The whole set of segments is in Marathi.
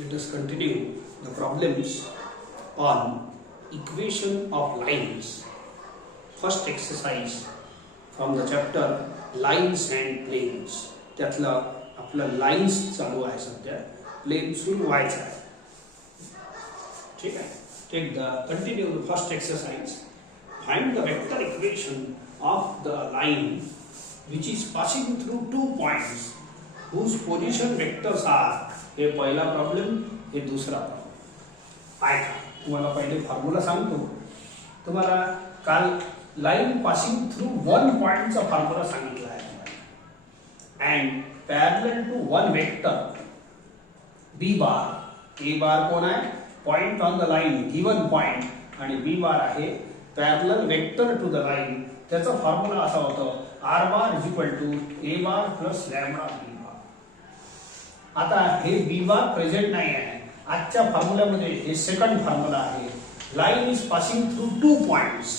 Let us continue the problems on equation of lines. First exercise from the chapter lines and planes. त्यातला आपला लाइन्स चालू आहे सध्या, प्लेन सुरू व्हायचा आहे. ठीक आहे. Take the continue the first exercise. Find the vector equation of the line which is passing through two points whose position vectors are. हे पहिला प्रॉब्लेम, हे दुसरा प्रॉब्लेम. ऐका, तुम्हाला पहिले फॉर्म्युला सांगतो. तुम्हाला काल लाइन पासिंग थ्रू वन पॉइंटचा फॉर्म्युला सांगितला आहे. And parallel to one vector B bar. A bar कोण आहे? Point on the line, given point. आणि बी बार आहे parallel vector to the line. त्याचा फॉर्म्युला असा होता R bar is equal to A bar plus lambda B bar. आता हे बी बार प्रेझेंट नाही आहे आजच्या फॉर्म्युल्यामध्ये. हे सेकंड फॉर्म्युला आहे. Line is passing through two points.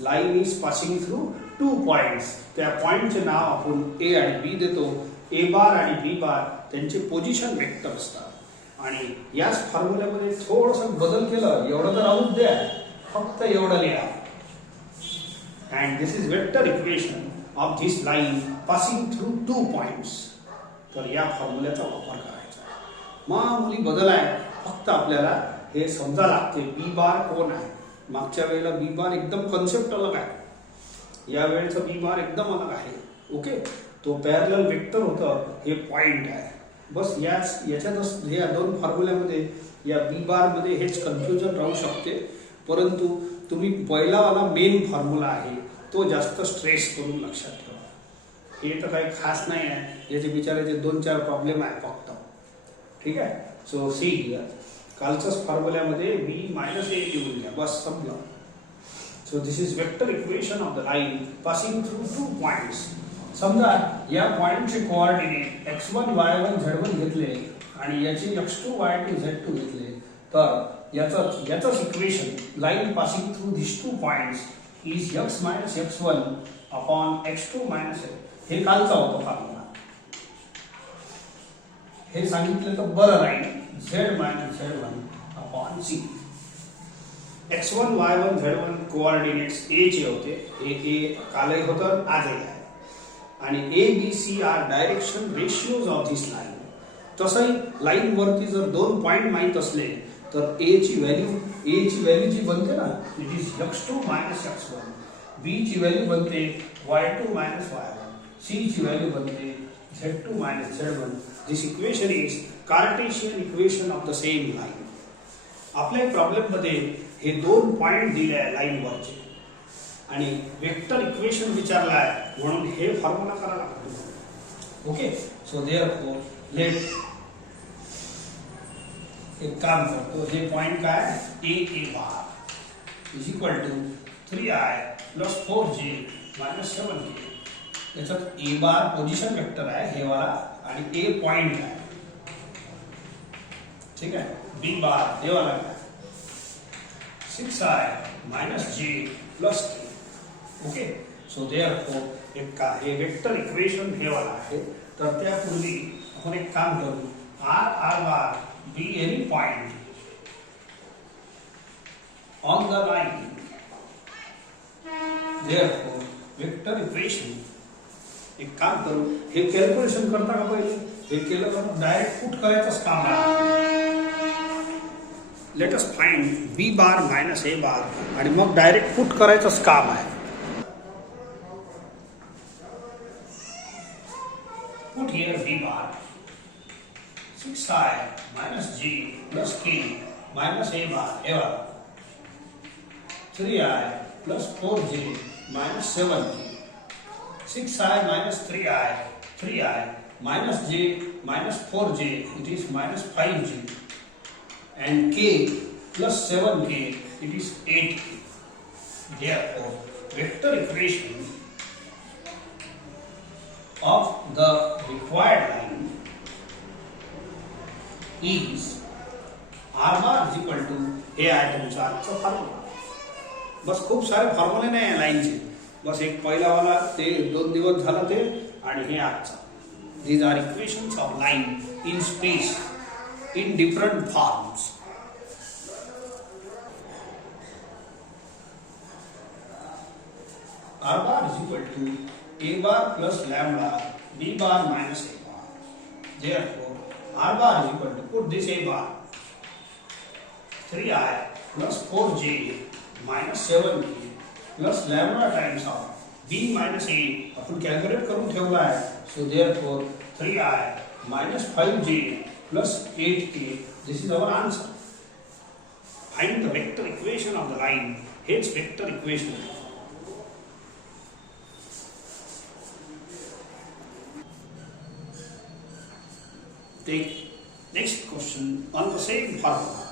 Line is passing through two points. त्या पॉइंटचे नाव आपण ए आणि बी देतो. ए बार आणि बी बार त्यांचे पोझिशन वेक्टर असतात. आणि याच फॉर्म्युल्यामध्ये थोडंसं बदल केलं, एवढं तर राहूच द्या, फक्त एवढं लिहा. And this is vector equation of this line passing through two points. तर या फॉर्म्युल्याचा वापर करायचा. मामूली बदल आहे, फक्त आपल्याला हे समजा लागते बी बार कोण आहे. मागच्या वेळेला बी बार एकदम कन्सेप्ट अलग आहे, या वेळेचा बी बार एकदम अलग आहे. ओके, तो पॅरलल वेक्टर होतं, हे पॉइंट आहे. बस याच्यातच या दोन फॉर्म्युल्यामध्ये या बी बार मध्ये हेच कन्फ्युजन राहू शकते. परंतु तुम्ही पहिला वाला मेन फॉर्म्युला आहे तो जास्त स्ट्रेस करून लक्षात ठेवा. हे तर काही खास नाही आहे, याचे बिचाराचे दोन चार प्रॉब्लेम आहे फक्त. ठीक आहे. सो सी हियर, कालच्याच फॉर्म्युल्यामध्ये बी मायनस ए लिहून घ्या, बस संपलं. So this is vector equation of the line passing through two points. समजा या पॉइंटचे कोऑर्डिनेट x1 y1 z1 घेतले आणि याचे x2 y2 z2 घेतले, तर याचाच equation line passing through this two points is x minus x1 upon x2 minus x. हे कालचा होता फॉर्म्युला. हे सांगितलं तर बरं राहील. z minus z1 upon c. x1 y1 z1 coordinates A चे होते. हे ए कालही होतं, आजही आहे. आणि A B C are direction ratios of this line. तसंही लाइन वरती जर दोन पॉइंट माहित असले तर ए ची व्हॅल्यू जी बनते ना, it is x2 minus x1. बी ची व्हॅल्यू बनते y2 मायनस y1. सी ची व्हॅल्यू बनते z2 minus z1. This equation is Cartesian equation of the same line. आपल्या प्रॉब्लेम मध्ये हे दोन पॉइंट दिले आहे लाइन वरचे आणि वेक्टर इक्वेशन विचारला आहे, म्हणून हे फॉर्म्युला करायला लागतो. ओके, सो देयरफॉर लेट एक काम करतो. हे पॉइंट काय? A bar is equal to 3i plus 4j minus 7k. याच्यात ए बार पोझिशन वेक्टर आहे हे वाला, आणि ए पॉइंट आहे. ठीक आहे. बी बार हे वाला काय? 6i minus j plus k. Okay, so therefore एक का हे वेक्टर इक्वेशन हे वाला आहे. तर त्यापूर्वी आपण एक काम करू. R bar be any point on the line. Therefore, vector equation. एक काम करू, हे कॅल्क्युलेशन करता का पहिले? हे केलं तर डायरेक्ट पुट करायचंच काम आहे. Let us find B bar minus A bar आणि मग डायरेक्ट पुट करायचंच काम आहे. Put here B bar 6i minus j plus k minus a bar ever 3i plus 4j minus 7k. 6i minus 3i minus j minus 4j, it is minus 5j, and k plus 7k, it is 8k. Therefore, vector equation of the required line is r bar is equal to हे आहे तुमचा आजचा फॉर्म्युला. बस खूप सारे फॉर्म्युले नाही आहे लाईनचे, बस एक पहिला वाला ते 2 दिवस झाला ते, आणि हे आजचा. These are equations of line in space. in different forms. R bar is equal to A bar plus lambda B bar minus A bar. Therefore, R bar is equal to, put this A bar, 3i plus 4j minus 7k plus lambda times of B minus A. Upon calculate करून ठेवला आहे. So therefore 3i minus 5j plus 8k. This is our answer. Find the vector equation of the line. Hence vector equation. Take next question on the same formula.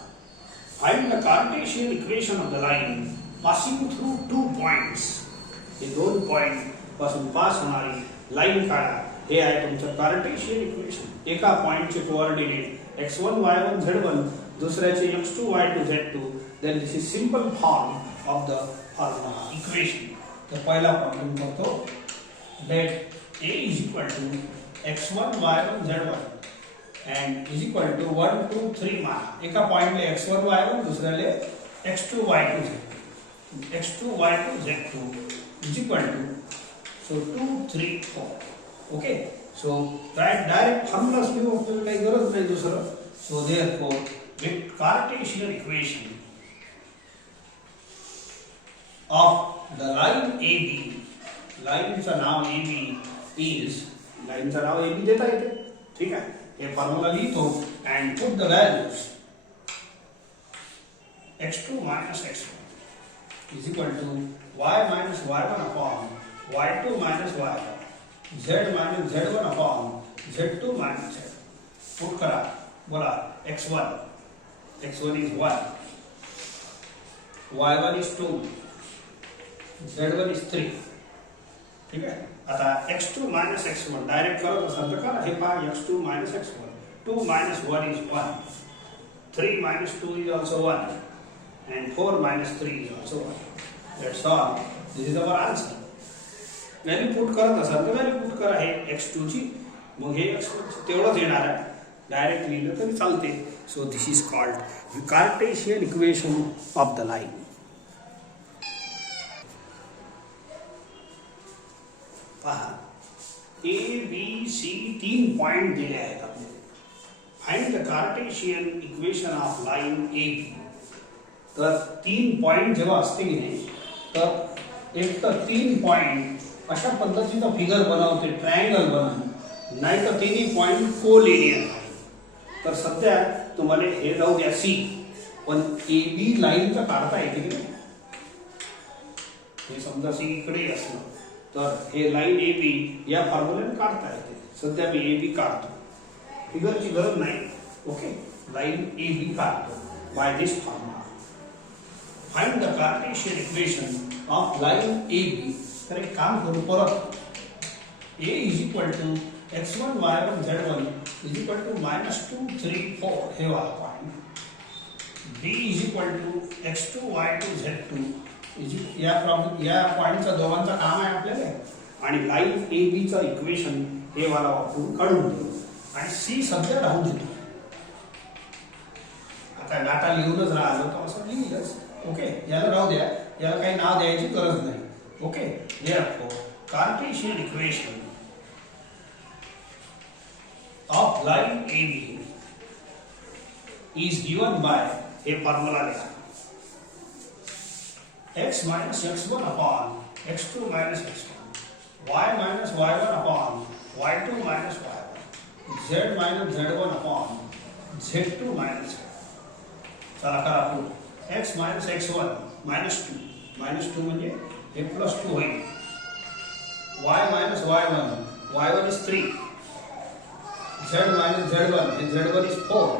Find the Cartesian equation of the line passing through 2 points. हे 2 पॉइंट पासून पास होणारी लाईन काढा. हे आहे तुमचं कार्टेशियन इक्वेशन. एका पॉइंटचे कोऑर्डिनेट x1 y1 z1, दुसऱ्याचे x2 y2 z2. Then this is simple form of the formula equation. तर पहिला प्रॉब्लेम करतो. Let a is equal to x1 y1 z1 and is equal to 1 2 3 माना. एका पॉइंटले x1 y1, दुसऱ्याले x2 y2 z2. x2 y2 z2 is equal to, so 2 3 4. Okay, so direct formulas लिहू. आपल्याला काही गरज नाही दुसरं. So therefore with Cartesian equation of the line AB, लाईनचं now AB is, लाईनचं now AB देता येते. ठीक आहे. हे फॉर्म्युला लिहितो and put the values. x2 minus x1 is equal to y minus y1 upon y2 minus y1, z minus z1 upon z2 minus z. Put करा. बोला x1 is 1, y1 is 2, z1 is 3. ठीक आहे. आता x2 minus x1 डायरेक्ट करत असाल तर करा. हे पहा x2 minus x1, 2 minus 1 is 1, 3 minus 2 is also 1, and 4 minus 3 is also 1. That's all. This is our answer. Value put करत असाल तर व्हॅल्यू पुट करा. हे x2 ची, मग हे x1 तेवढंच येणार आहे. डायरेक्ट लिहिलं तरी चालते. So this is called cartesian equation of the line. पहा ए बी सी 3 पॉइंट दिले आहेत आपल्याला. Find the cartesian equation of line A B. तर 3 पॉइंट जेव्हा असते की नाही, तर एक तर 3 पॉइंट अशा पद्धतीचा फिगर बनवते, ट्रायंगल बनवून, नाही तर तिन्ही पॉइंट कोलिनियर आहे. तर सध्या तुम्हाला हे जाऊ द्या सी, पण ए बी लाईन तर काढता येते की नाही. हे समजा सी इकडे असलं तर हे लाईन ए बी या फॉर्म्युल्याने काढता येते. सध्या मी ए बी काढतो, फिगरची गरज नाही. ओके, लाईन ए बी काढतो by this formula. Find the cartesian equation of line A B. तर एक काम करू परत. a is equal to x1 y1 z1 is equal to minus 2 3 4 हे वाला point. b is equal to x2 y2 z2 या पॉइंटचा दोघांचा काम आहे आपल्याला. आणि लाईन ए बी चं इक्वेशन हे वाला वापरून काढून देऊ. आणि सी सध्या राहू देतो. आता डाटा लिहूनच राहिलो तर असं लिहिलंच. ओके, याला राहू द्या, याला काही नाव द्यायची गरज नाही. Okay, therefore Cartesian equation of line AB is given by a formula लिखा. x minus x1 upon x2 minus x1, y minus y1 upon y2 minus y1, z minus z1 upon z2 minus z. चला करा पुढे. x minus x1 minus 2, minus 2 म्हणजे हे प्लस 2 होईल. y minus y1, y1 is 3, z minus z1, हे z1 is 4.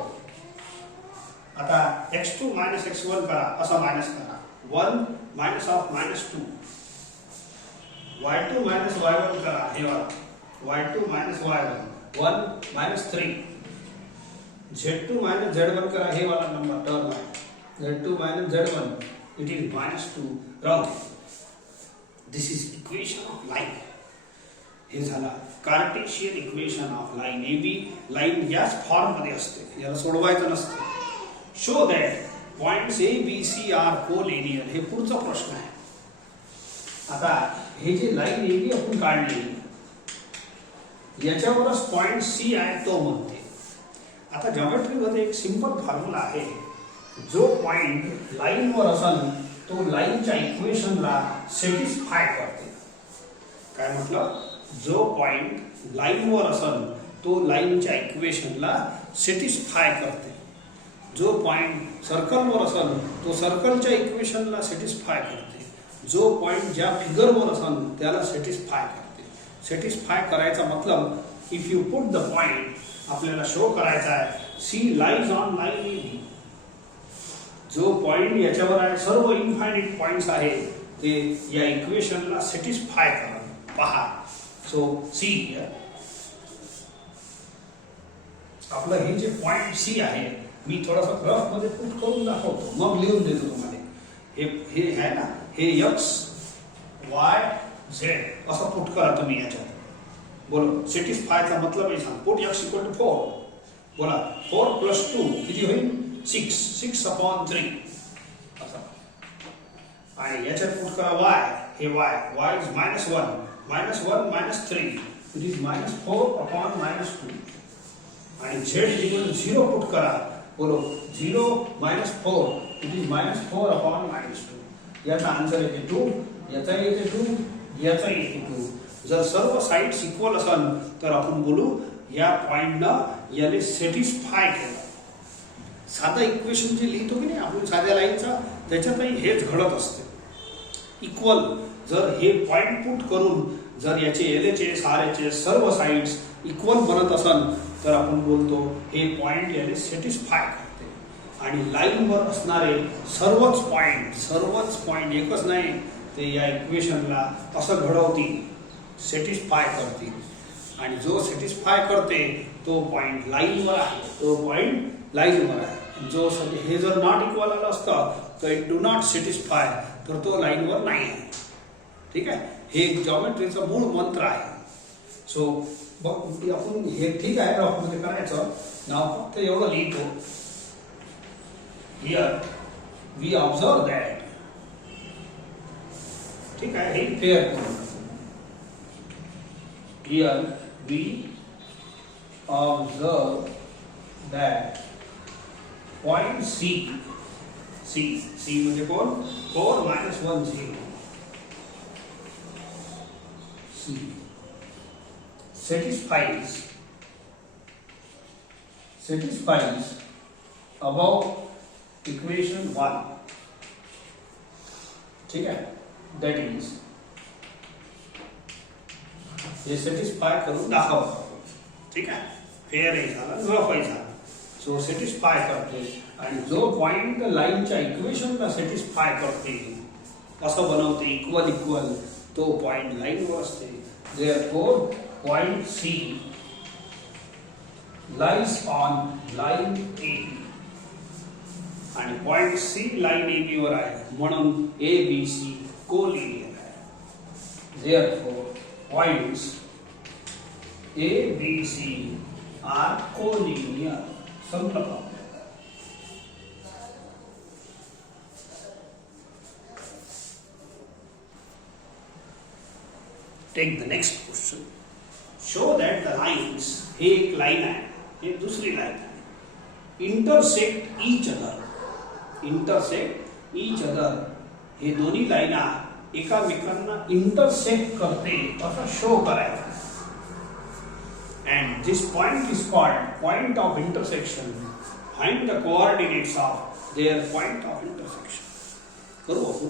आता x2 minus x1 करा, असा मायनस करा. 1 minus of minus 2, y2 minus y1 करा, हे वाला y2 minus y1, 1 minus 3, z2 minus z1 करा, हे वाला नंबर टर्म आहे. z2 minus z1, it is minus 2. Wrong. This is equation of line. हे झाला cartesian equation of line. A B line याच फॉर्म मध्ये असते, याला सोडवायचं नसते. Show that points A B C are collinear. हे पुढचा प्रश्न आहे. आता हे जे लाईन ए बी आपण काढली याच्यावरच पॉइंट सी आहे तो म्हणते. आता जॉमेट्रीमध्ये एक सिंपल फॉर्म्युला आहे. जो पॉइंट लाईनवर असेल तो लाईनच्या इक्वेशनला सॅटिस्फाय करते. काय म्हटलं? जो पॉइंट लाईनवर असेल तो लाईनच्या इक्वेशनला सॅटिस्फाय करते. जो पॉइंट सर्कलवर असेल तो सर्कलच्या इक्वेशनला सॅटिस्फाय करते. जो पॉइंट ज्या फिगरवर असेल त्याला सॅटिस्फाय करते. सॅटिस्फाय करायचा मतलब if you put the point, आपल्याला शो करायचा आहे C lies on line A B. जो पॉइंट याच्यावर आहे, सर्व इन्फायनाइट पॉइंट्स आहे ते या इक्वेशनला सॅटिस्फाय करा. पहा. सो सी आपलं हे जे पॉइंट सी आहे मी थोडासा रफ मध्ये पुट करून दाखवतो, मग लिहून देतो तुम्हाला. हे आहे ना, हे एक्स वाय झेड असं पुट करा तुम्ही याच्यात. बोलो सॅटिस्फायचा मतलब हे सांग. Put X equal to 4. बोला 4 प्लस 2 किती होईल? 6. 6/3 असं. आणि याच्यात पुट करा वाय. हे वाय इज -1. -1 -3 it is -4/-2. आणि झेड इक्वल टू 0 पुट करा. बोलो 0 - 4 इट इज -4/-2. याचा आन्सर येते 2. याचा येते 2. याचा येते 2. जर सर्व साइड्स इक्वल असेल तर आपण बोलू या पॉइंटनं याने सॅटिस्फाय केलं. साधं इक्वेशन जे लिहितो की नाही आपण साध्या लाईनचा, त्याच्यातही हेच घडत असते. इक्वल जर हे पॉइंट पुट करून जर याचे LHS RHS सर्व साइड्स इक्वल बनत असेल तर आपण बोलतो हे पॉइंट याने सॅटिस्फाय करते. आणि लाईनवर असणारे सर्वच पॉइंट एकच नाही ते या इक्वेशनला असं घडवतील, सॅटिस्फाय करतील. आणि जो सॅटिस्फाय करते तो पॉइंट लाईनवर आहे, तो पॉइंट लाईनवर आहे. जो हे जर नॉट इक्वल आलं असतं तर इट डू नॉट सॅटिस्फाय, तर तो लाईनवर नाही आहे. ठीक आहे. हे जॉमेट्रीचा मूळ मंत्र आहे. सो आपण हे ठीक आहे रफमध्ये करायचं. नाव फक्त एवढं लिहितो. Here we observe that. ठीक आहे. हे फेअर करून. Here we observe that point C म्हणजे कोण? 4 - 1 0. C satisfies above equation 1. ठीक है. That is हे सॅटिस्फाय करून दाखवतो. ठीक आहे. फेअरही झाला, रफही झाला. सो सॅटिस्फाय करते. आणि जो पॉइंट लाईनच्या इक्वेशनला सॅटिस्फाय करते असं बनवते इक्वल तो पॉइंट लाईनवर असते. Therefore point C lies on line A B. आणि point C line A B वर आहे म्हणून ABC कोलिनियर आहे. Therefore points A, B, C are collinear. Simple problem. Take the next question. Show that the lines, हे एक लाइन आहे, हे दूसरी लाइन आहे, intersect each other. हे दोन्ही लाइना एकामेकांना इंटरसेक्ट करते असं शो करायचं. And this point is called point of intersection. Find the coordinates of their point of intersection. करू आपण.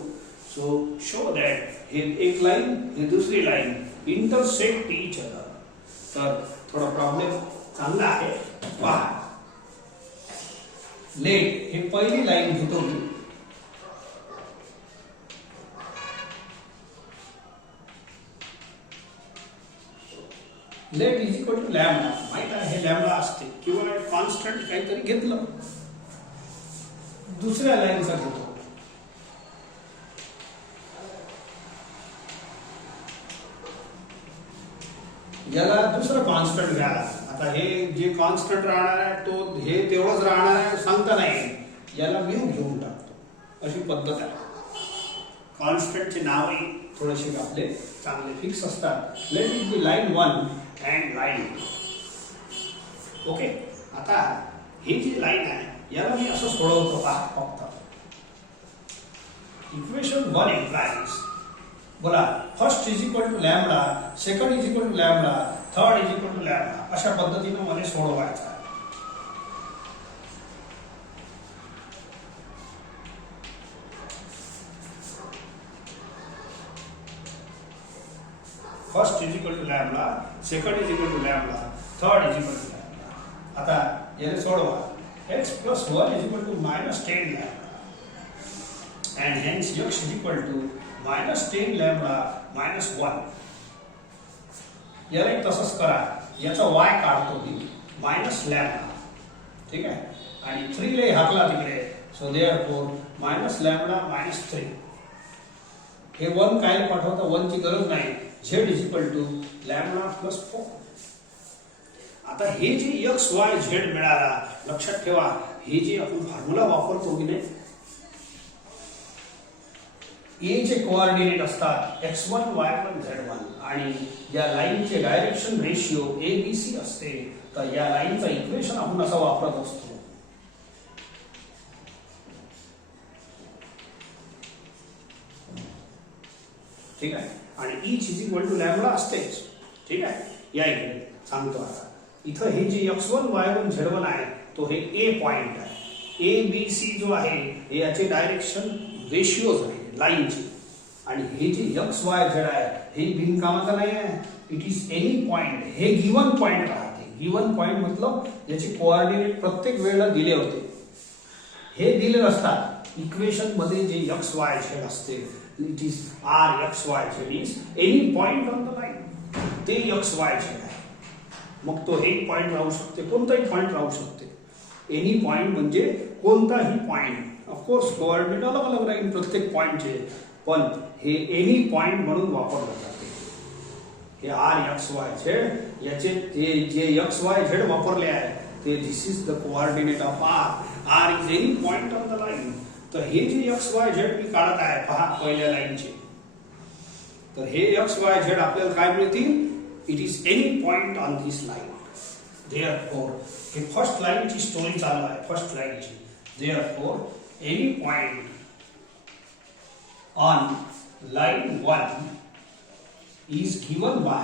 सो शो दॅट हे एक लाइन हे दुसरी लाइन इंटरसेक्ट ईच अदर. तर थोडा प्रॉब्लेम चांगला आहे. पहा. लेट हे पहिली लाइन घेतो मी. Let is equal to lambda. माहित आहे हे लॅम्बडा असते किंवा कॉन्स्टंट काहीतरी घेतलं. दुसऱ्या लाईनचा घेतो. याला दुसरं कॉन्स्टंट घ्या. आता हे जे कॉन्स्टंट राहणार आहे तो हे तेवढंच राहणार आहे सांगता नाही, याला म्यू घेऊन टाकतो. अशी पद्धत आहे. कॉन्स्टंटचे नावही थोडेसे आपले चांगले फिक्स असतात. Let it be line 1 and line 2. Okay. आता ही जी लाईन आहे याला मी असं सोडवतो पहा फक्त. इक्वेशन 1 implies, बोला, first is equal to lambda, second is equal to lambda, third is equal to lambda, अशा पद्धतीने मला सोडवायचं आहे. First is equal to lambda, second is equal to lambda, third is equal to lambda. आता याने सोडवा. x plus 1 is equal to minus 10 lambda, and hence x is equal to minus 10 lambda minus 1. याला एक तसंच करा. याचा y काढतो मी मायनस लॅम्बडा. ठीक आहे. आणि 3 ले हाकला तिकडे. So therefore minus lambda minus 3. हे 1 काय पाठवता, 1 ची गरज नाही. z is equal to lambda plus 4. आता हे जे एक्स वाय झेड मिळाला, लक्षात ठेवा, हे जे आपण फॉर्म्युला वापरतो की नाही, ए चे कोऑर्डिनेट असतात x1 y1 z1 आणि या लाईनचे डायरेक्शन रेशिओ ABC असते. तर या लाईनचा इक्वेशन आपण असा वापरत असतो. ठीक आहे. आणि each is equal to lambda असतेच. ठीक आहे. या इकडे सांगतो आता. इथं हे जे x1 y1 z1 आहे तो हे ए पॉइंट आहे. ABC जो आहे हे याचे डायरेक्शन रेशिओज आहे लाईनचे. आणि हे जे x y z आहे हे बिनकामाचं नाही आहे. It is any point. हे गिवन पॉइंट राहते. गिवन पॉइंट मतलब याचे कोऑर्डिनेट प्रत्येक वेळेला दिले होते. हे दिले नसतात. इक्वेशन मध्ये जे x y z असते, it is r x y z is any point on the line. ते x y z आहे. मग तो एक पॉइंट राहू शकते, कोणताही पॉइंट राहू शकते. एनी पॉइंट म्हणजे कोणताही पॉइंट. ऑफकोर्स कोऑर्डिनेट अलग अलग राहील प्रत्येक पॉइंटचे, पण हे एनी पॉइंट म्हणून वापरलं जाते. हे आर एक्स वाय झेड याचे जे एक्स वाय झेड वापरले आहे ते this is the coordinate of R. R is any point on the line. तर हे जे एक्स वाय झेड मी काढत आहे पहा पहिल्या लाईनचे, तर हे एक्स वाय झेड आपल्याला काय मिळतील, it is any point on this line. Therefore, the first line ची स्टोरी चालू आहे. फर्स्ट लाईन ची. Therefore, any point on line 1 is given by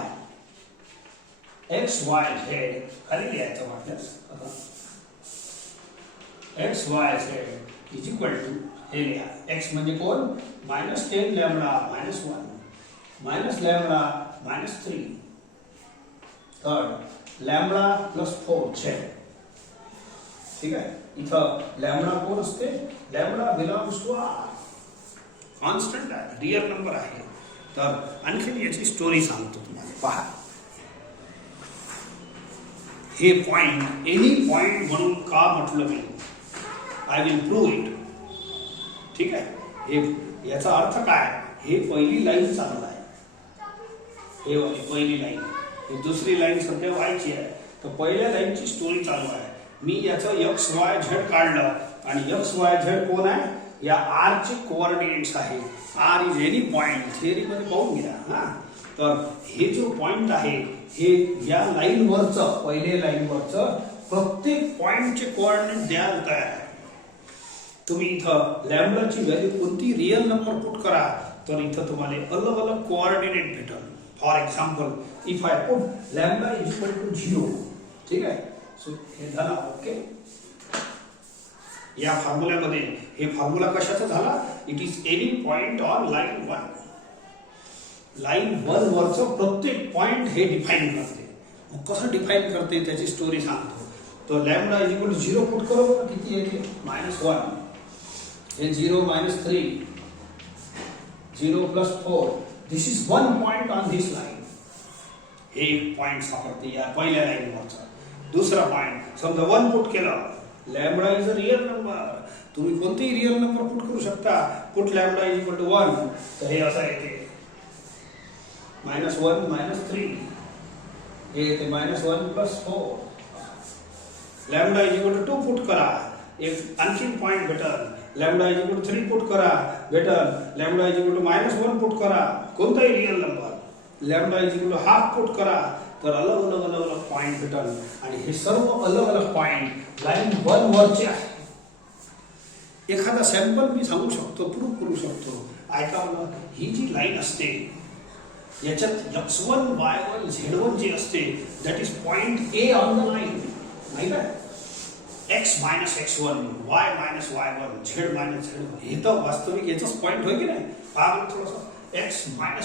x y z. खाली लिहायचं वाटल्यास x y z is equal to हे लिहा. x म्हणजे कोण, -10 lambda -1 minus lambda -3 third lambda plus 4 6. ठीक आहे. इथं लॅम्बडा कोण असते, lambda belongs to R. Constant आहे, रियल नंबर आहे. तर आणखी याची स्टोरी सांगतो तुम्हाला. पहा, हे पॉइंट एनी पॉइंट म्हणून का म्हटलं मी, आय विल प्रूव्ह इट. ठीक आहे. हे याचा अर्थ काय, हे पहिली लाईन चालू आहे. हे पहिली लाईन, ही दुसरी लाईन सध्या व्हायची आहे. तर पहिल्या लाईनची स्टोरी चालू आहे. मी याचं एक्स वाय झेड काढलं आणि एक्स वाय झेड कोण आहे, या आर चे कोऑर्डिनेट्स आहे. R is any point. Theory मध्ये पाहून घ्या. हा, तर हे जो पॉइंट आहे हे या लाईन वरचं, पहिल्या लाईन वरचं प्रत्येक पॉइंटचे कोऑर्डिनेट द्यायला तयार आहे. तुम्ही इथं लॅम्बडाची व्हॅल्यू कोणती रियल नंबर पुट करा, तर इथं तुम्हाला अलग अलग कोऑर्डिनेट भेटेल. For example, if I put lambda is equal to 0. ठीक आहे. सो हे झाला. ओके. या फॉर्म्युल्यामध्ये हे फॉर्म्युला कशाचा झाला, it is any point on line 1. Line 1 वरचं प्रत्येक पॉइंट हे डिफाईन करते. मग कसं डिफाईन करते त्याची स्टोरी सांगतो. तर lambda is equal to 0 put करू, किती येते -1. हे 0 -3, 0 + 4. दिस is 1 point on this line. हे पॉइंट सापडते या पहिल्या लाईन वरचा. दुसरा पॉइंट समजा 1 पुट केलं, lambda is a real number. तुम्ही कोणतेही रियल नंबर पुट करू शकता. Put lambda is equal to 1, तर हे असं येते -1 -3. हे येते -1 + 4. Lambda is equal to 2 put करा, एक आणखीन पॉइंट भेटल. Lambda is equal to 3 put करा, भेटल. Lambda is equal to -1 put करा, कोणताही real number. Lambda is equal to half put करा, तर अलग अलग अलग अलग पॉइंट भेटल. आणि हे सर्व अलग अलग पॉइंट लाईन 1 वरचे आहे. एखादा सॅम्पल मी सांगू शकतो, प्रूव्ह करू शकतो. ऐका मला, ही जी लाईन असते याच्यात x1 y1 z1 जे असते that is point A on the line. माहित आहे, x - x1 y - y1 z - z1 हे तर वास्तविक याचाच पॉइंट होय की नाही. पहा थोडंसं, x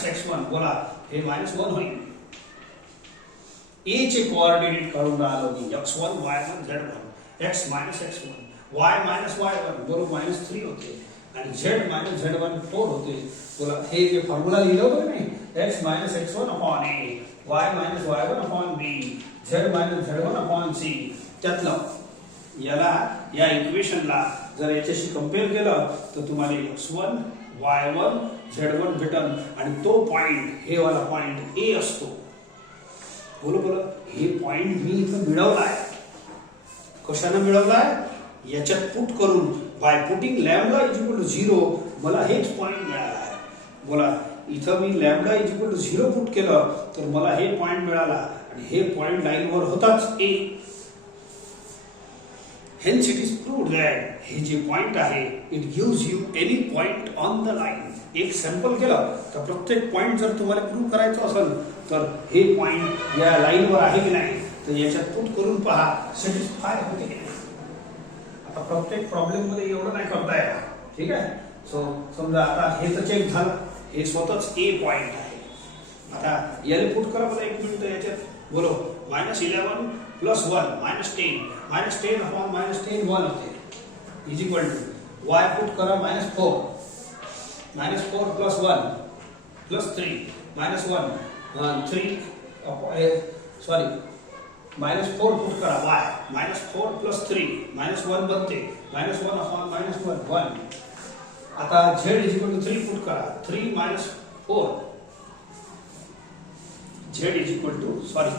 - x1 बोला, हे -1 होईल. ए चे कोऑर्डिनेट काढून राहिलो मी, x1 y1 z1, x - x1 y - y1 बरोबर -3 होते आणि z - z1 4 होते. बोला, हे जे फॉर्म्युला लिहिलं होतं नाही, x - x1 upon a, y - y1 upon b, z - z1 upon c, त्यातलं याला या इक्वेशनला जर याच्याशी कंपेअर केलं तर तुम्हाला x1 y1 z1 भेटल आणि तो पॉइंट, हे वाला पॉइंट ए असतो. बरोबर, हे पॉइंट मी इथं मिळवलाय. कशाने मिळवलाय? याच्यात पुट करून, by putting lambda is equal to 0 मला हेच पॉइंट मिळाला. बोला, इथं मी lambda is equal to 0 put केलं तर मला हे पॉइंट मिळाला आणि हे पॉइंट लाईनवर होताच ए. Hence it is proved that हे जे पॉइंट आहे it gives you any point on the line. एक सॅम्पल केलं तर प्रत्येक पॉइंट जर तुम्हाला प्रूव्ह करायचं असेल तर हे पॉइंट या लाईनवर आहे की नाही तर याच्यात पुट करून पहा, सॅटिस्फाय होते की नाही. आता प्रत्येक प्रॉब्लेम मध्ये एवढं नाही करता येणार. ठीक आहे. सो समजा आता हे तर चेक झालं, हे स्वतःच ए पॉइंट आहे. आता याला पुट करा मला 1 मिनिट. याच्यात बोलो -11 + 1 -10 upon -10 1 होते is equal to y put करा -4 + 1 + 3 -1 3 सॉरी -4 पुट करा y -4 + 3 -1 बनते -1 upon -1 1. आता z is equal to 3 put करा 3 - 4 z is equal to sorry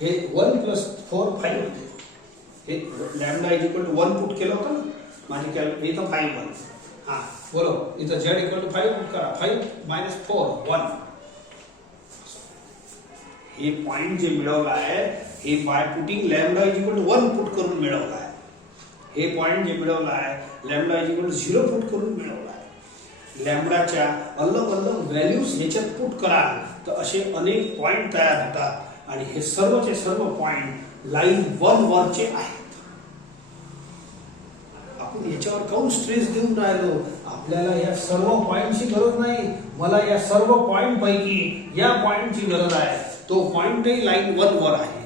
हे 1 + 4 5 होते. हे lambda is equal to 1 put केलं होतं ना माझी कॅल्क्युलेशन, इथं 5 1. हां बोलो, इथं z इक्वल टू 5 पुट करा, 5 - 4 1. हे पॉइंट जे मिळवला आहे हे by putting lambda is equal to 1 put करून मिळवला आहे. हे पॉइंट जे मिळवला आहे lambda is equal to 0 put करून मिळवला आहे. लॅम्बडाच्या अलग अलग व्हॅल्यूज याच्यात पुट करा तर असे अनेक पॉइंट तयार होतात आणि हे सर्वचे सर्व पॉइंट लाईन 1 वरचे आहेत. आपण याच्यावर काऊन स्ट्रेस देऊन राहिलो? आपल्याला या सर्व पॉइंटची गरज नाही. मला या सर्व पॉइंट पैकी या पॉइंटची गरज आहे. तो पॉइंटही लाईन 1 वर आहे.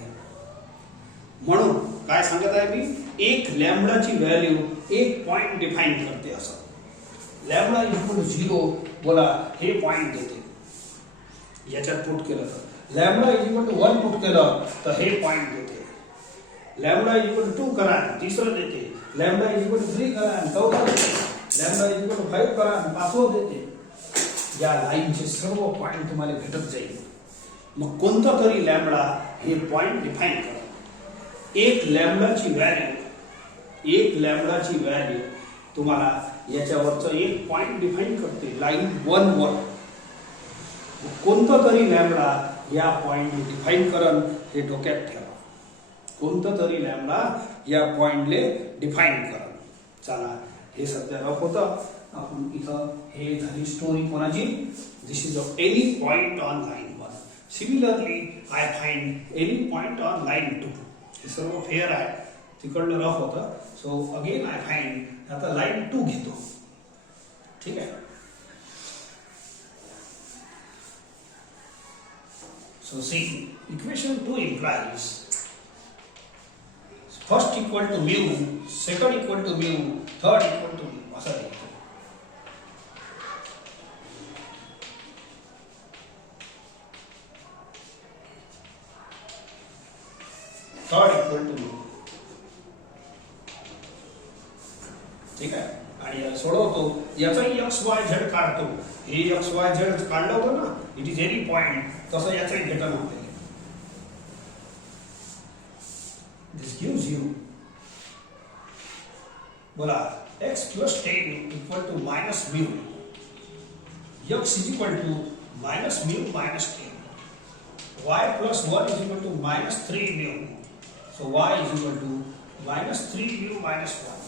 म्हणून काय सांगत आहे मी, एक लॅम्बडाची व्हॅल्यू एक पॉइंट डिफाइन करते. असं लॅम्बडा इज इक्वल टू 0 बोला, हे पॉइंट देते. याच्यात पुट केलं तर lambda is equal to 1 put केलं तर हे पॉइंट देते. लॅम्बडा इज इक्वल टू 2 करा, तिसरं देते. लॅम्बडा इज इक्वल टू 3 करा, चौथं देते. लॅम्बडा इज इक्वल टू 5 करा, पाचवं देते. या लाईनचे सर्व पॉइंट तुम्हाला भेटत जाईल. मग कोणता तरी लॅम्बडा हे पॉइंट डिफाइन करा. एक लॅम्बडाची व्हॅल्यू तुम्हाला याच्यावरचं एक पॉइंट डिफाइन करते लाईन 1 वर. कोणता तरी लॅम्बडा या पॉइंटने डिफाइन करन हे डोक्यात ठेवा. कोणता तरी लॅम्बडा या पॉइंटले डिफाइन करन. चला, हे सध्या रफ होतं. आपण इथं हे झाली स्टोरी कोणाची. This is of any point on line 1. Similarly I find any point on line 2. हे सर्व फेअर आहे, तिकडलं रफ होतं. सो अगेन आय फाइंड, आता लाईन 2 घेतो. ठीक आहे. So see, equation 2 implies first equal to mu, second equal to mu, third equal to mu. असा लिहितो. third equal to mu. ठीक आहे. आणि सोडवतो याचा एक्स वाय झेड काढतो, हे एक्स वाय झेड काढलं होतं ना, इट इज एनी पॉइंट, तसं याचाही भेटन आपल्याला. दिस गिव्स यू, बोला x plus 10 equal to minus mu, x is equal to minus mu minus 10, y plus 1 is equal to minus 3 mu, so y is equal to minus 3 mu minus 1,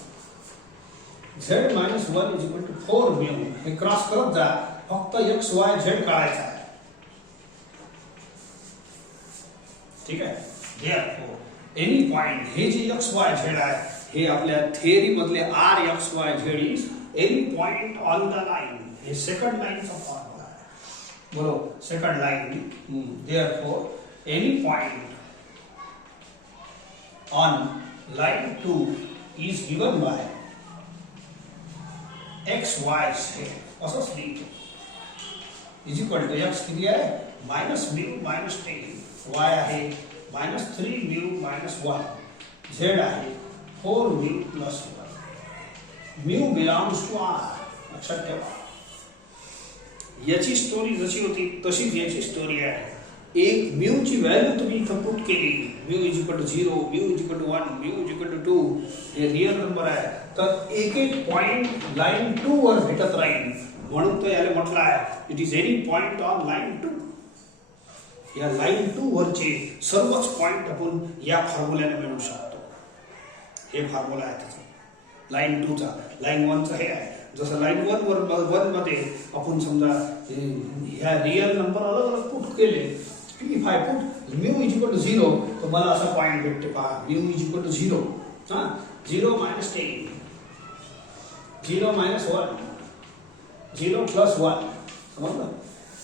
z minus 1 is equal to 4 mu. हे क्रॉस करत जा, फक्त x y z काढायचा आहे. ठीक आहे. therefore any point, हे जे x y z आहे हे आपल्या थिअरी मधले R X Y Z is any point on the line. हे सेकंड लाईनचा फॉर्म्युला आहे, बरोबर. Second line, therefore any point on line 2 is given by X Y Z, असंच लिहितो. इज इक्वल टू एक्स किती आहे, मायनस म्यू मायनस 10, वाय आहे मायनस 3 म्यू मायनस 1, झेड आहे 4 mu plus 1. Mu belongs to R. लक्षात ठेवा. याची स्टोरी जशी होती तशीच याची स्टोरी आहे. एक म्यू ची व्हॅल्यू तुम्ही इथं पुट केली, mu is equal to 0, mu is equal to 1, mu is equal to 2, हे रिअल नंबर आहे. तर एक एक पॉइंट लाईन 2 वर भेटत राहील, म्हणून तर याला म्हटलं आहे it is any point on line 2. या लाईन 2 वरचे सर्वच पॉइंट आपण या फॉर्म्युल्याने मिळवू शकतो. हे फॉर्म्युला आहे त्याचा, लाईन 2 चा. लाईन 1 चा हे आहे. जसं लाईन 1 वर मध्ये आपण समजा ह्या रिअल नंबर अलग अलग पुट केले, if I put mu is equal to 0, तर मला असा पॉइंट भेटते पहा, म्यू इज इक्वल टू 0, हां 0 मायनस 10, 0 मायनस 1, 0 प्लस 1, समजलं.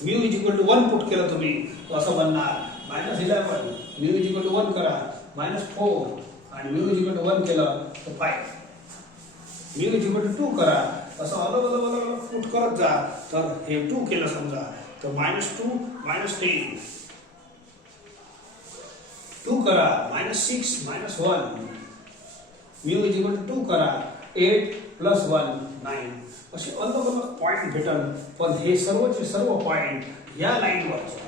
Mu is equal to 1 put केलं तुम्ही तर असं बनणार minus 11, mu is equal to 1 करा मायनस 4, आणि म्यू इज इक्वल टू 1 केलं तर 5, म्यू इज इक्वल टू 2 करा, असं अलग अलग अलग अलग पुट करत जा. तर हे 2 केलं समजा तर मायनस 2 मायनस 10, 2 करा minus 6 minus 1, mu is equal to 2 करा 8 प्लस 1 9, असे अलग अलग पॉइंट भेटल. पण हे सर्वचे सर्व पॉइंट या लाईनवरचे.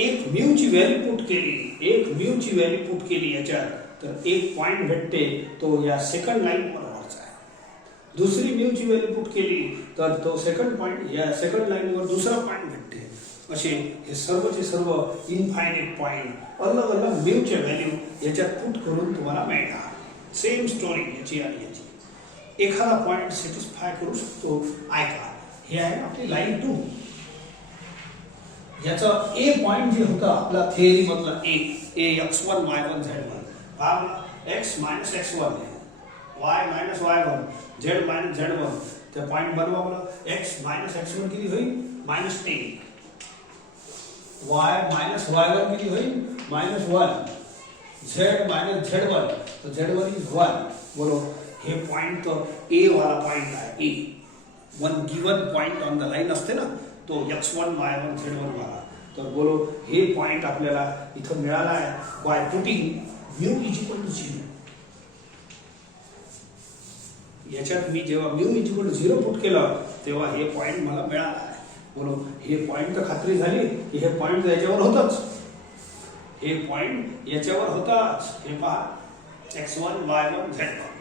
एक म्यू ची व्हॅल्यू पुट केली, एक म्यू ची व्हॅल्यू पुट केली याच्यात, तर एक पॉइंट भेटते, तो या सेकंड लाईन बरोबरचा आहे. दुसरी म्यू ची व्हॅल्यू पुट केली तर तो सेकंड पॉइंट या सेकंड लाईन वर दुसरा पॉइंट भेटते. असे हे सर्वचे सर्व इनफायनाइट पॉइंट अलग अलग म्यू च्या व्हॅल्यू याच्यात पुट करून तुम्हाला मिळणार. सेम स्टोरी याची आणि याची. एखादा पॉइंट सॅटिस्फाय करू शकतो. ऐका, हे आहे आपली लाईन 2. याचा ए पॉइंट जे होता आपला थिअरी मधला ए x1 y1 z1, x minus x1 y minus y1 z minus z1, त्या पॉइंट बनवा बरं. x मायनस x1 किती होईल, मायनस 10, y मायनस y1 किती होईल, मायनस 1, z मायनस z1, तर z1 इज 1, बरोबर. हे पॉइंट तर ए वाला पॉइंट आहे. A one given point on the line असते ना, तो x1 y1 z1 वाला. तर बोलो हे पॉइंट आपल्याला इथं मिळाला आहे by putting mu is equal to 0. याच्यात मी जेव्हा mu is equal to 0 put केलं तेव्हा हे पॉइंट मला मिळाला आहे. बोलो हे पॉइंट तर खात्री झाली की हे पॉइंट याच्यावर होतच, हे पॉइंट याच्यावर होताच. हे पहा x1 y1 z1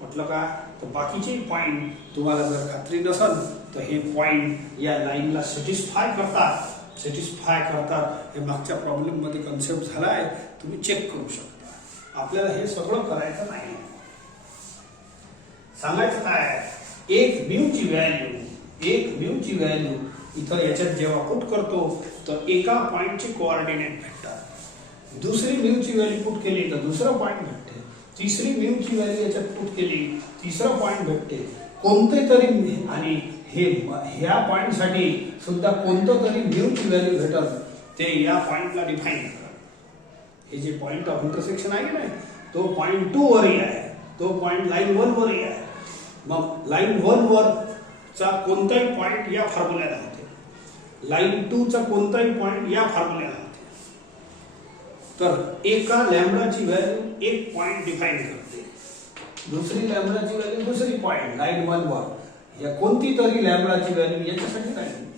म्हटलं का. तर बाकीचे पॉइंट तुम्हाला जर खात्री नसेल तर हे पॉइंट या लाईनला सॅटिस्फाय करतात. हे मागच्या प्रॉब्लेम मध्ये कन्सेप्ट झाला आहे, तुम्ही चेक करू शकता. आपल्याला हे सगळं करायचं नाही. सांगायचं काय, एक म्यू ची व्हॅल्यू इथं याच्यात जेव्हा पुट करतो तर एका पॉइंटचे कोऑर्डिनेट भेटतात. दुसरी म्यू ची व्हॅल्यू पुट केली तर दुसरा पॉइंट भेटते. तिसरी म्यू ची व्हॅल्यू याच्यात पुट केली, तिसरा पॉइंट भेटते. कोणते तरी आणि ह्या पॉइंट साठी सुद्धा कोणतं तरी म्यू ची व्हॅल्यू भेटल, ते या पॉइंटला डिफाइन करा. हे जे पॉइंट ऑफ इंटरसेक्शन आहे ना, तो पॉइंट 2 वरही आहे, तो पॉइंट लाईन 1 वरही आहे. मग लाईन 1 वरचा कोणताही पॉइंट या फॉर्म्युल्याला होते, लाईन 2 चा कोणताही पॉइंट या फॉर्म्युल्याला होते. तर एका लॅम्बडाची व्हॅल्यू एक पॉइंट डिफाइन करते. दुसरी लॅम्बडाची व्हॅल्यू दुसरी पॉइंट लाईन 1 वर या कोणती तरी लॅम्बडाची व्हॅल्यू याच्यासाठी राहील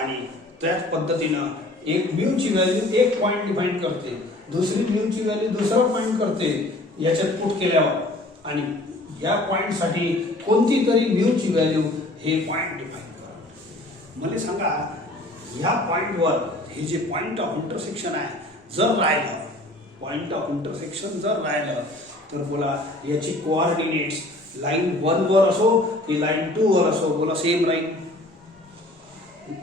आणि त्याच पद्धतीनं एक म्यू ची व्हॅल्यू एक पॉइंट डिफाइन करते, दुसरी म्यू ची व्हॅल्यू दुसरा पॉइंट करते याच्यात पुट केल्यावर आणि या पॉइंट साठी कोणती तरी म्यू ची व्हॅल्यू हे पॉइंट डिफाइन करते. मला सांगा या पॉइंट वर हे जे पॉइंट ऑफ इंटरसेक्शन आहे जर राहिलं, पॉइंट ऑफ इंटरसेक्शन जर राहिलं तर बोला याची कोऑर्डिनेट्स लाईन 1 वर असो की लाईन 2 वर असो बोला सेम राहील.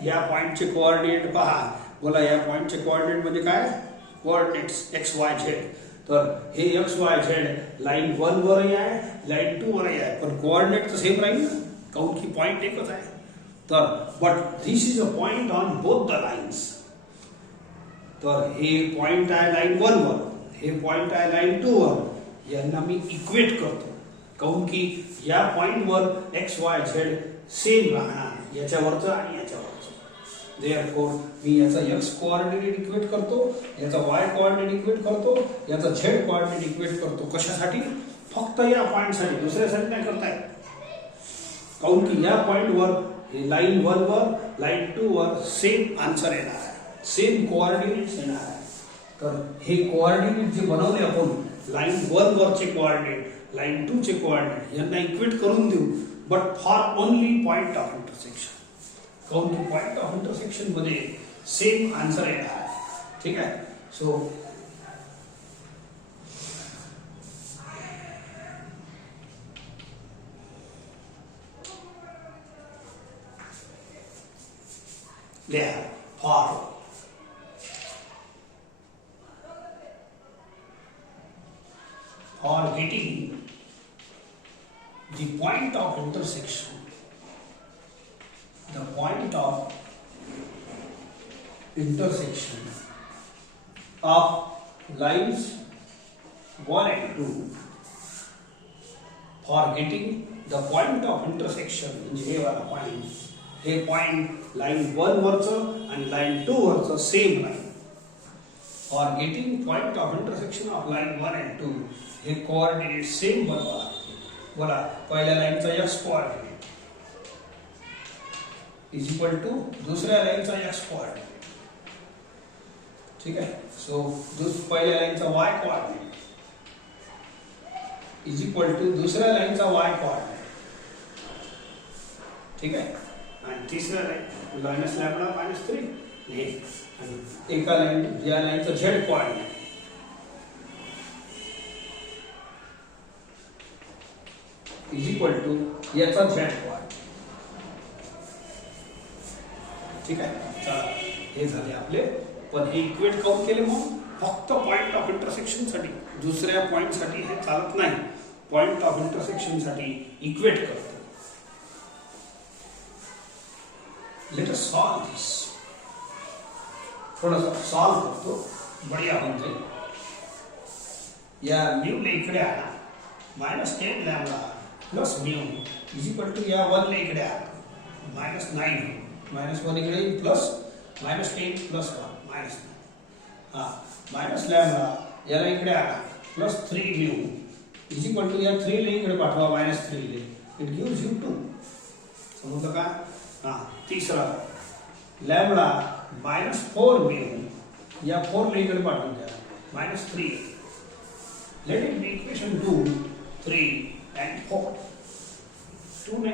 या पॉइंटचे कोऑर्डिनेट पहा, बोला या पॉइंटचे कोऑर्डिनेट म्हणजे काय, कोऑर्डिनेट्स एक्स वाय झेड. तर हे एक्स वाय झेड लाईन 1 वरही आहे लाईन 2 वरही आहे पण कोऑर्डिनेट तर सेम राहील ना, काऊन की पॉइंट एकच आहे. तर but this is a point on both the lines. तर हे पॉइंट आहे लाईन 1 वर, हे पॉइंट आहे लाईन 2 वर, यांना मी इक्वेट करतो काऊन की या पॉइंट वर एक्स वाय झेड सेम राहणार याच्यावरचं आणि याच्यावरचं. देयरफॉर मी याचा एक्स कोऑर्डिनेट इक्वेट करतो, याचा वाय कोऑर्डिनेट इक्वेट करतो, याचा झेड कोऑर्डिनेट इक्वेट करतो. कशासाठी, फक्त या पॉइंटसाठी, दुसऱ्यासाठी नाही करताय. काऊन की या पॉइंट वर लाईन 1 वर लाईन 2 वर सेम आन्सर येणार आहे, सेम कोऑर्डिनेट्स येणार आहे. तर हे कोऑर्डिनेट जे बनवले आपण लाईन 1 वरचे कोऑर्डिनेट लाईन 2 चे कोऑर्डिनेट यांना इक्वेट करून देऊ but for only point of intersection. काऊन की पॉइंट ऑफ इंटरसेक्शन मध्ये सेम आन्सर येणार आहे. ठीक आहे. So there for getting the point of intersection, the point of intersection of lines 1 and 2, for getting the point of intersection म्हणजे हे वाला पॉइंट, हे पॉइंट लाईन 1 वरचं आणि लाईन 2 वरचं same line. For getting point of intersection of line 1 and 2 हे कोऑर्डिनेट सेम बनवा लागते. बोला पहिल्या लाईनचा x coordinate is equal to दुसऱ्या लाईनचा एक्स कोऑर्डिनेट. ठीक आहे. सो पहिल्या लाईनचा y coordinate is equal to दुसऱ्या लाईनचा वाय कोऑर्डिनेट. ठीक आहे. आणि तिसऱ्या लाईन मायनस लॅम्बडा मायनस 3 हे आणि एका लाईन ज्या लाईनचा z coordinate is equal to याचा झेड कोऑर्डिनेट. ठीक आहे. चला हे झाले आपले. पण हे इक्वेट काऊन केले मग, फक्त पॉइंट ऑफ इंटरसेक्शन साठी, दुसऱ्या पॉइंट साठी हे चालत नाही. पॉइंट ऑफ इंटरसेक्शन साठी इक्वेट करतो. लेट अस सॉल्व दिस. थोड़ा सा सॉल्व करतो, बढ़िया होऊन जाईल. या म्यू ले इकडे आला -10 lambda plus mu is equal to या 1 ले इकडे आला -9 -1 इकडे प्लस -10 प्लस 1 -9 मायनस लॅम्बडा याला इकडे आला plus 3 mu is equal to या 3 ले इकडे पाठवा -3 ले, इट गिव्स यू 2. समजलं का. तीसरा लॅम्बडा -4 म्यू या 4 ले इकडे पाठवून द्या -3. Let it be equation 2 3 and 4. 2 ने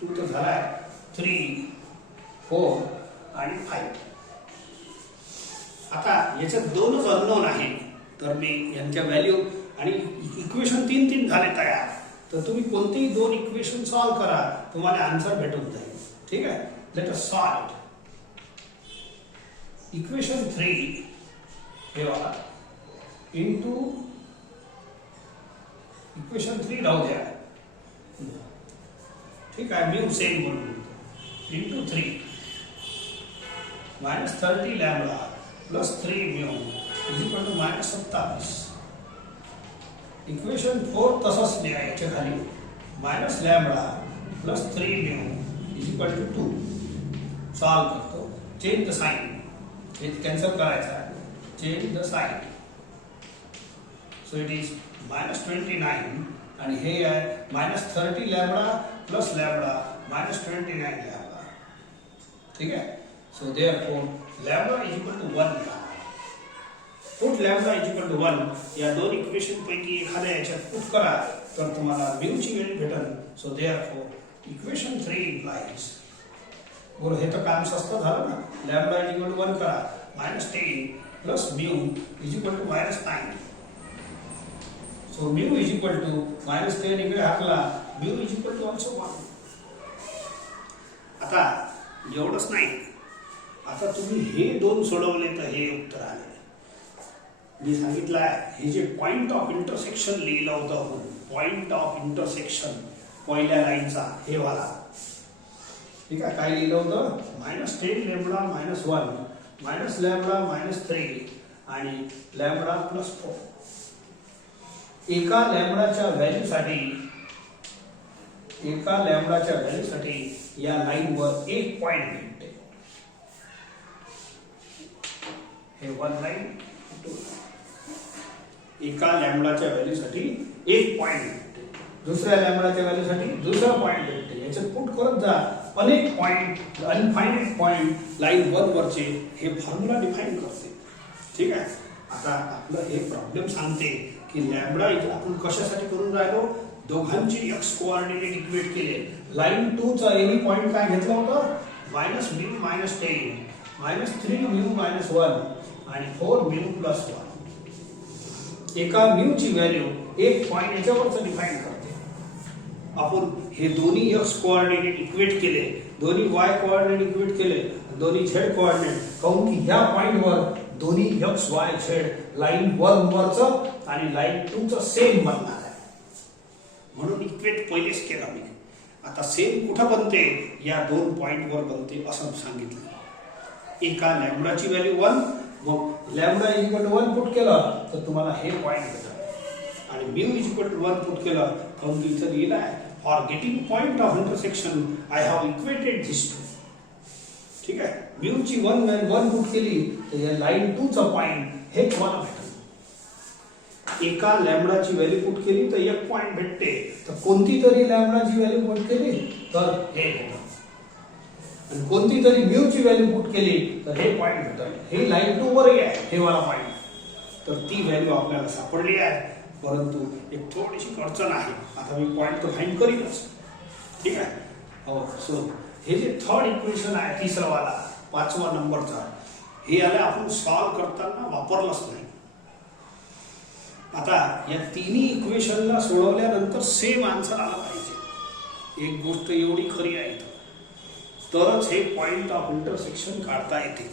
2 तो झाला आहे 3 4 आणि 5. आता याच्यात दोनच अननोन आहे तर मी यांच्या व्हॅल्यू आणि इक्वेशन 3 झाले तयार. तर तुम्ही कोणतेही दोन इक्वेशन सॉल्व करा तुम्हाला आन्सर भेटून जाईल. ठीक आहे. लेट अस सॉल्व इक्वेशन 3 हे वाला इनटू इक्वेशन 3 राहू द्या. ठीक आहे. म्यू सेम म्हणून into 3 -30 lambda plus 3 mu is equal to -27. Equation 4 तसंच लिहा याच्या खाली minus lambda plus 3 mu is equal to 2. Solve करतो. चेंज द साइन, हे कॅन्सल करायचं आहे. Change the sign. So it is -29 आणि हे आहे -30 लॅम्बडा प्लस लॅम्बडा -29 लॅम्बडा. ठीक आहे. So therefore lambda is equal to 1. Put lambda is equal to 1 या दोन इक्वेशन पैकी एखाद्या याच्यात पुट करा तर तुम्हाला म्यू ची व्हॅल्यू भेटेल. सो देअरफॉर इक्वेशन 3 इम्प्लाइज, बरोबर, हे तर काम स्वस्त झालं ना. लॅम्बडा इज इक्वल टू 1 करा, -10 plus mu is equal to -9. So mu is equal to -10 इकडे हाकला, mu is equal to also 1. आता एवढंच नाही, आता तुम्ही हे दोन सोडवले तर हे उत्तर आले. मी सांगितलं आहे हे जे पॉइंट ऑफ इंटरसेक्शन लिहिलं होतं, पॉइंट ऑफ इंटरसेक्शन पहिल्या लाईनचा हे वाला, ठीक आहे, काय लिहिलं होतं, -10 लॅम्बडा -1 लॅम्बडा -3 आणि लॅम्बडा +4. एका लॅम्बडाच्या व्हॅल्यूसाठी या लाईनवर एक पॉइंट भेटते. हे 1 लाईन, 2 लाईन. एका लॅम्बडाच्या व्हॅल्यूसाठी एक पॉइंट भेटते, दुसऱ्या लॅम्बडाच्या व्हॅल्यूसाठी दुसरा पॉइंट भेटते. याच्यात पुट करत जा अनेक पॉइंट, अनफाइनाइट पॉइंट लाईन 1 वरचे हे फॉर्म्युला डिफाइन करते. ठीक आहे. आता आपलं हे प्रॉब्लेम सांगते की लॅम्बडा आपण कशासाठी करून राहिलो, दोघांची x कोऑर्डिनेट इक्वेट केले. लाईन 2 चा एनी पॉइंट काय घेतला होता, -μ -10 -3μ -1 आणि 4μ +1. एका म्यू ची व्हॅल्यू एक पॉइंट याच्यावरच डिफाइन करते. आपण हे दोन्ही x कोऑर्डिनेट इक्वेट केले, दोन्ही y कोऑर्डिनेट इक्वेट केले, दोन्ही z कोऑर्डिनेट, काऊन की ह्या पॉइंटवर दोन्ही x y z लाईन 1 वरचं आणि लाईन 2 चं सेम बनणार आहे, म्हणून इक्वेट पहिलेच केला मी. आता सेम कुठं बनते, या दोन पॉइंट वर बनते असं सांगितलं. एका लॅम्बडाची व्हॅल्यू 1, मग lambda is equal to 1 put केलं तर तुम्हाला हे पॉइंट भेटतात, आणि mu is equal to 1 put केलं काऊन की इथं लिहिलं आहे for getting point of intersection I have equated this to. ठीक आहे. म्यू ची 1 पुट केली तर या लाईन 2 चा पॉइंट हे तुम्हाला भेटेल. एका लॅम्बडाची व्हॅल्यू पुट केली तर एक पॉइंट भेटते, तर कोणती तरी लॅम्बडाची व्हॅल्यू पुट केली तर हे भेटेल, आणि कोणती तरी म्यू ची व्हॅल्यू पुट केली तर हे पॉइंट भेटेल. हे लाईन 2 वर आहे हे वाला पॉइंट, तर ती व्हॅल्यू आपल्याला सापडली आहे. परंतु एक थोडीशी अडचण आहे. आता मी पॉइंट तर फाइंड करीनच. ठीक आहे. हो. सो हे जे थर्ड इक्वेशन आहे, तिसरा वाला 5वा नंबरचा, हे याला आपण सॉल्व करताना वापरलंच नाही. आता या तिन्ही इक्वेशनला सोडवल्यानंतर सेम आन्सर आला पाहिजे. एक गोष्ट एवढी खरी आहे तरच हे पॉइंट ऑफ इंटरसेक्शन काढता येते.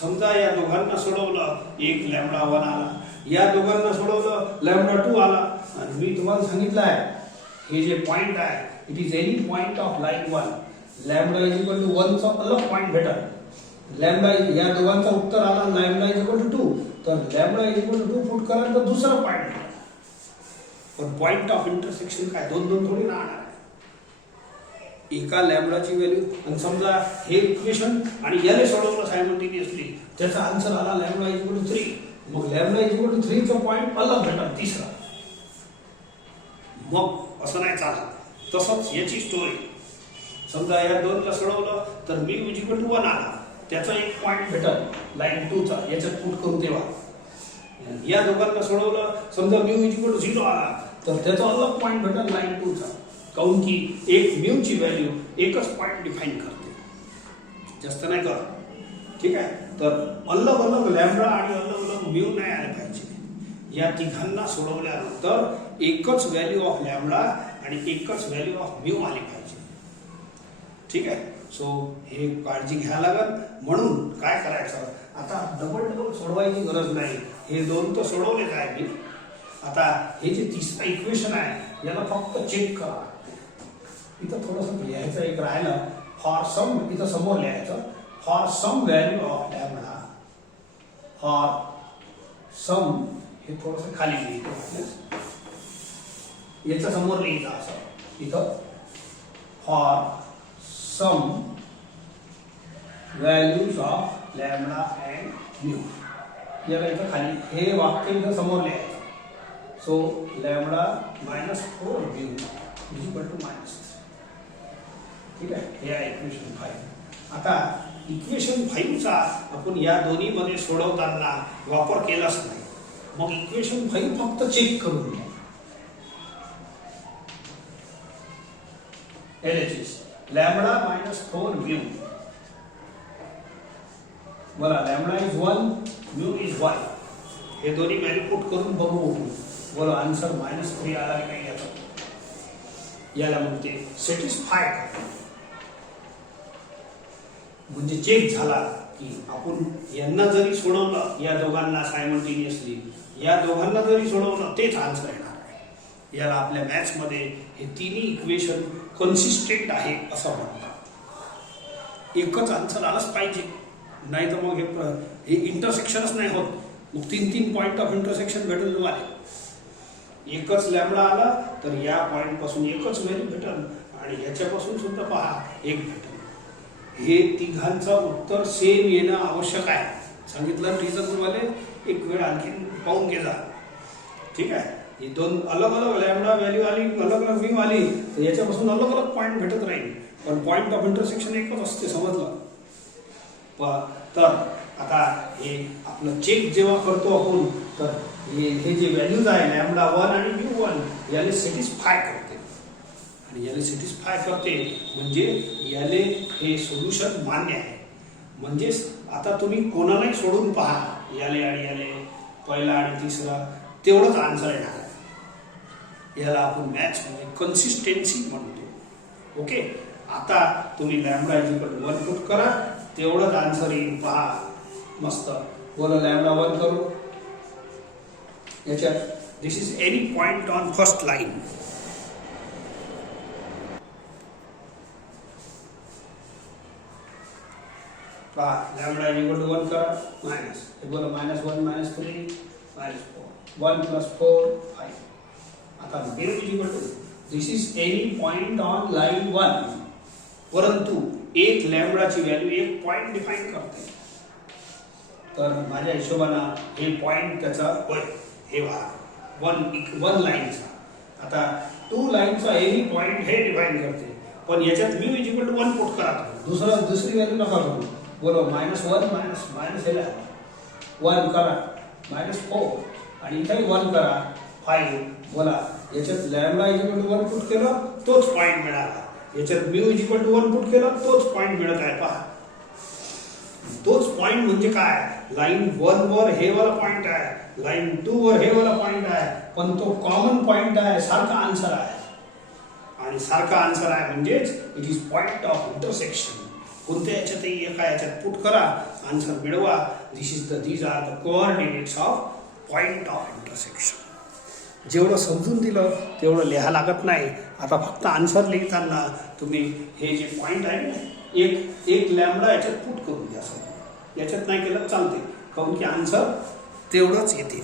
समजा या दोघांना सोडवलं, एक लॅम्बडा 1 आला, या दोघांना सोडवलं लॅम्बडा 2 आला, आणि मी तुम्हाला सांगितलं आहे हे जे पॉइंट आहे it is any point of line 1. Lambda is equal to 1 चा अलग पॉइंट भेटल. लॅम्बडा या दोघांचा उत्तर आला लॅम्बडा इज इक्वल टू 2, तर lambda is equal to 2 put करा तर दुसरा पॉइंट भेटेल. पण पॉइंट ऑफ इंटरसेक्शन काय दोन थोडी राहणार. एका लॅम्बडाची व्हॅल्यू, आणि समजा हे इक्वेशन आणि याने सोडवलं सायमल्टेनियसली, त्याचा आन्सर आला लॅम्बडा इज इक्वल टू 3, मग लॅम्बडा इज इक्वल टू 3 चा पॉइंट अलग भेटल तिसरा. मग असं नाही चालत. तसंच याची स्टोरी, समजा या दोनला सोडवलं तर म्यू इज इक्वल टू 1 आला, त्याचा एक पॉइंट भेटल लाईन 2 चा, याच्यात पुट करून तेव्हा. या दोघांना सोडवलं, समजा म्यू इज इक्वल टू 0 आला तर त्याचा अलग पॉइंट भेटल लाईन 2 चा, काऊन की एक म्यू ची व्हॅल्यू एकच पॉइंट डिफाइन करते, जास्त नाही करत. ठीक आहे. तर अलग अलग लॅम्बडा आणि अलग अलग म्यू नाही आले पाहिजे. या तिघांना सोडवल्यानंतर एकच व्हॅल्यू ऑफ लॅम्बडा आणि एकच व्हॅल्यू ऑफ म्यू आली पाहिजे. ठीक आहे. सो हे काळजी घ्यायला लागेल. म्हणून काय करायचं, आता डबल सोडवायची गरज नाही. हे दोन तर सोडवलेच आहे मी. आता हे जे तिसरं इक्वेशन आहे याला फक्त चेक करा. इथं थोडंसं लिहायचं एक राहिलं, फॉर सम, इथं समोर लिहायचं for some value of lambda, for some, हे थोडंसं खाली लिहितो, याच्या समोर लिहायचं असं इथं, for some values of lambda and mu. याला इथं खाली हे वाक्य इथं समोर लिहायचं. So lambda -4 mu equal to -3. ठीक आहे, हे आहे इक्वेशन 5. आता इक्वेशन 5 चा आपण या दोन्ही मध्ये सोडवताना वापर केलाच नाही. मग इक्वेशन 5 फक्त चेक करून घ्या. LHS लॅमडा -4 म्यू, बोला लॅमडा इज 1, म्यू इज 1. हे दोन्ही व्हॅल्यू पुट करून बघू. बोला आन्सर -3 आला की नाही याचा. याला म्हणते सॅटिस्फाय करणे. म्हणजे चेक झाला की आपण यांना जरी सोडवलं, या दोघांना सायमल्टेनियसली, या दोघांना जरी सोडवलं तेच आन्सर येणार आहे. याला आपल्या मॅथ्स मध्ये हे तिन्ही इक्वेशन कन्सिस्टेंट आहे असं म्हणतात. एकच आन्सर आलाच पाहिजे, नाही तर मग हे इंटरसेक्शनच नाही होत. मग 3 पॉइंट ऑफ इंटरसेक्शन भेटून तुम्हाला. एकच लॅमडा आला तर या पॉइंट पासून एकच व्हॅल्यू भेटल आणि याच्यापासून सुद्धा पहा एक भेटल. हे तिघांचं उत्तर सेम येणं आवश्यक आहे. सांगितलं रिझन तुम्हाला एक वेळ आणखी पाहून घे जा. ठीक आहे, ही दोन अलग अलग लॅमडा व्हॅल्यू आली, अलग अलग व्ह्यू आली तर याच्यापासून अलग अलग पॉइंट भेटत राहील, पण पॉइंट ऑफ इंटरसेक्शन एकच असते. समजलं? तर आता हे आपलं चेक जेव्हा करतो आपण, तर हे जे व्हॅल्यूज आहे लॅमडा 1 आणि म्यू 1 याला सॅटिस्फाय करते. आणि याला सॅटिस्फाय करते म्हणजे याले हे सोल्युशन मान्य आहे. म्हणजेच आता तुम्ही कोणालाही सोडून पहा, याले आणि याले, पहिला आणि तिसरा, तेवढंच आन्सर येणार आहे. याला आपण मॅथ्स मध्ये कन्सिस्टन्सी म्हणतो. ओके, आता तुम्ही लॅमडा इक्वल टू 1 पुट करा, तेवढंच आन्सर येईल. पहा मस्त. बोला लॅमडा 1 करू. याच्यात this is any point on first line. पहा लॅमडा इक्वल टू 1 करा, मायनस, हे बोला -1 -3 -4, 1 + 4 5. आता mu equal to this is any point on line 1, परंतु एक लॅमडाची व्हॅल्यू एक पॉइंट डिफाईन करते. तर माझ्या हिशोबानं हे पॉइंट त्याचा होय, हे व्हा 1 लाईनचा. आता 2 लाईनचा एनी पॉइंट हे डिफाईन करते, पण याच्यात म्यू इक्वल टू 1 पुट करा. दुसरी व्हॅल्यू नका करू. बोलो -1 मायनस हे 1 करा, -4 आणि इथे 1 करा 5. बोला याच्यात लॅमडा इक्वल टू 1 पुट केलं तोच पॉइंट मिळाला. याच्यात म्यू इक्वल टू 1 पुट केलं तोच पॉइंट मिळत आहे. पहा तोच पॉइंट म्हणजे काय, लाईन 1 वर हे वाला पॉइंट आहे, लाईन 2 वर हे वाला पॉइंट आहे, पण तो कॉमन पॉइंट आहे, सारखा आन्सर आहे. आणि सारखा आन्सर आहे म्हणजेच it is point of intersection. कोणत्या याच्यातही एका याच्यात पुट करा, आन्सर मिळवा. These are the coordinates of point of intersection. जेवढं समजून दिलं तेवढं लिहा लागत नाही. आता फक्त आन्सर लिहिताना तुम्ही हे जे पॉइंट आहे ना, एक लॅमडा याच्यात पुट करून द्या. याच्यात नाही केलं चालते, काऊन की आन्सर तेवढंच येते.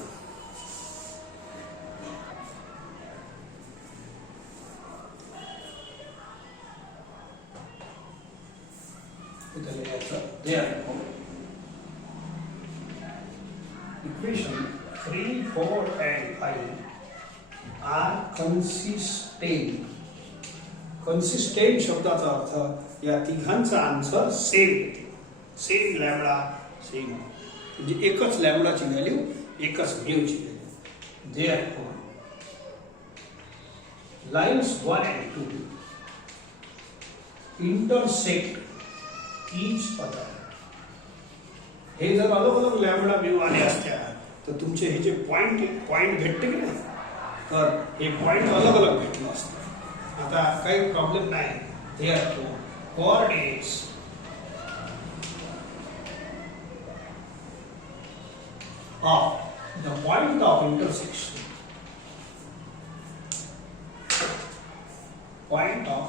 Equation 3, 4 and 5 are consistent. Consistent शब्दाचा अर्थ या तिघांचा आन्सर सेम येते. सेम लॅमडा सेम, म्हणजे एकच लॅमडाची व्हॅल्यू, एकच म्यूची value. Therefore lines 1 and 2 intersect each other. हे जर अलग अलग लॅमडा म्यू आले असत्या तर तुमचे हे जे पॉइंट भेटते की नाही, तर हे पॉइंट अलग अलग भेटलं असतं. आता काही प्रॉब्लेम नाही. Therefore coordinates of the point of intersection, point of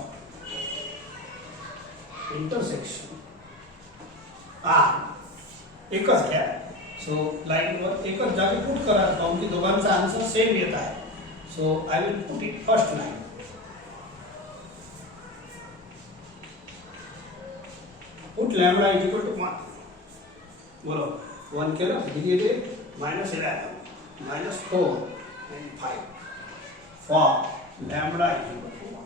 intersection एकच घ्या. सो लाईनवर एकच जागी पुट करा, काऊन की दोघांचा आन्सर सेम येत आहे. So I will put it first line. Put lambda equal to 1. बोलो 1 केलं, किती येते -11 -4 and 5 for lambda is equal to 1.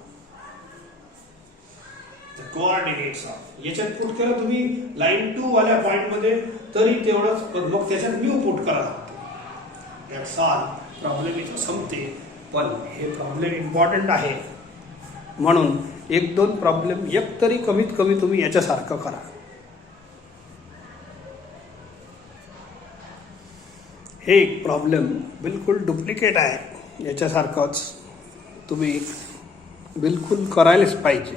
The coordinates of याच्यात पुट केलं तुम्ही लाईन 2 वाल्या पॉइंट मध्ये तरी तेवढंच, पण मग त्याच्यात न्यू पुट करा लागते. That's all. प्रॉब्लेम इथं संपते, पण हे प्रॉब्लेम इम्पॉर्टंट आहे म्हणून 1-2 प्रॉब्लेम एक तरी कमीत कमी तुम्ही याच्यासारखं करा. हे एक प्रॉब्लेम बिलकुल डुप्लिकेट आहे, याच्यासारखंच तुम्ही बिलकुल करायलाच पाहिजे.